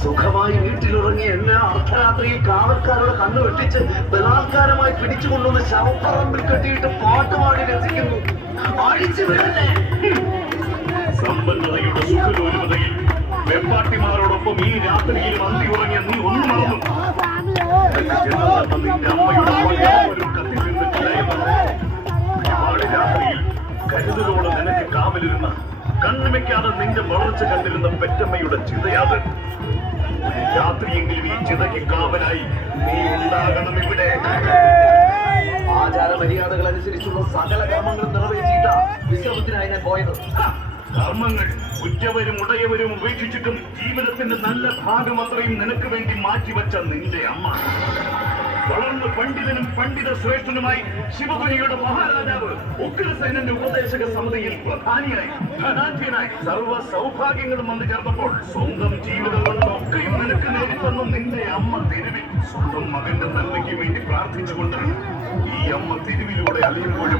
സുഖമായി വീട്ടിലിറങ്ങി എന്നെ അർദ്ധരാത്രിയിൽ കാവൽക്കാരുടെ കണ്ണു വെട്ടിച്ച് ബലാത്കാരമായി പിടിച്ചുകൊണ്ടുവന്ന് ശവപ്പറമ്പിൽ കെട്ടിയിട്ട് പാട്ടുപാടി രസിക്കുന്നു. അഴിച്ചു വിടല്ലേ? സമ്പന്നതയുടെ സുഖലോലുപതയിൽ വെപ്പാട്ടിമാരോടൊപ്പം ഈ രാത്രിയിൽ മന്തി ഉറങ്ങിയ നീ ഒന്നു മറന്നു. നിന്റെ അമ്മയുടെ ഒരു കത്തിൽ നിന്ന് രാത്രിയിൽ കരുതലോടെ നിനക്ക് കാവലിരുന്ന കണ്ണുവെക്കാതെ നിന്റെ വളർച്ച കണ്ടിരുന്ന പെറ്റമ്മയുടെ ചിതയാത്. രാത്രിയെങ്കിലും ഈ ചിതയ്ക്ക് കാവലായി നീ ഉണ്ടാകണം ഇവിടെ. ആചാര മര്യാദകൾ അനുസരിച്ചുള്ള സകല കർമ്മങ്ങളും നിറവേറ്റിയിട്ടാ വിശ്രമത്തിനായി ഞാൻ പോയത്. കർമ്മങ്ങൾ ഉറ്റവരും ഉടയവരും ഉപേക്ഷിച്ചിട്ടും ജീവിതത്തിന്റെ നല്ല ഭാഗം അത്രയും നിനക്ക് വേണ്ടി മാറ്റിവെച്ച നിന്റെ അമ്മ. വളർന്ന് പണ്ഡിതനും പണ്ഡിത ശ്രേഷ്ഠനുമായി ശിവപുരിയുടെ മഹാരാജാവ് ഉഗ്രസേനന്റെ ഉപദേശക സമിതിയിൽ പ്രധാനിയായി ധനാഢ്യനായി സർവ്വ സൗഭാഗ്യങ്ങളും വന്നു ചേർന്നപ്പോൾ സ്വന്തം ജീവിതം കൊണ്ടൊക്കെയും നിനക്ക് നേരിട്ടന്നു നിന്റെ അമ്മ തെരുവിൽ സ്വന്തം മകന്റെ നന്മയ്ക്ക് വേണ്ടി പ്രാർത്ഥിച്ചുകൊണ്ടാണ് ഈ അമ്മ തെരുവിലൂടെ അലയുമ്പോഴും